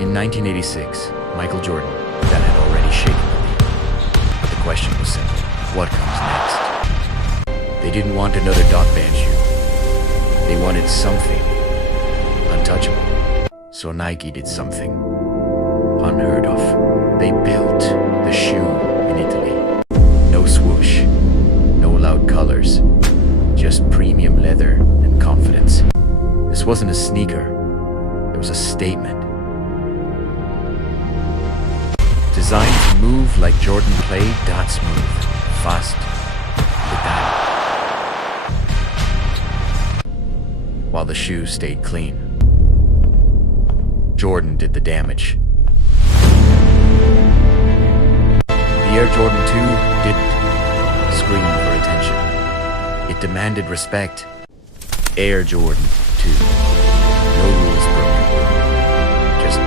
In 1986, Michael Jordan, that had already shaken the league. But the question was simple, what comes next? They didn't want another Doc Band shoe. They wanted something untouchable. So Nike did something unheard of. They built the shoe in Italy. No swoosh, no loud colors, just premium leather and confidence. This wasn't a sneaker, it was a statement. Designed to move like Jordan played, that smooth, fast, with that. While the shoe stayed clean. Jordan did the damage. The Air Jordan 2 didn't scream for attention. It demanded respect. Air Jordan 2. No rules broken. Just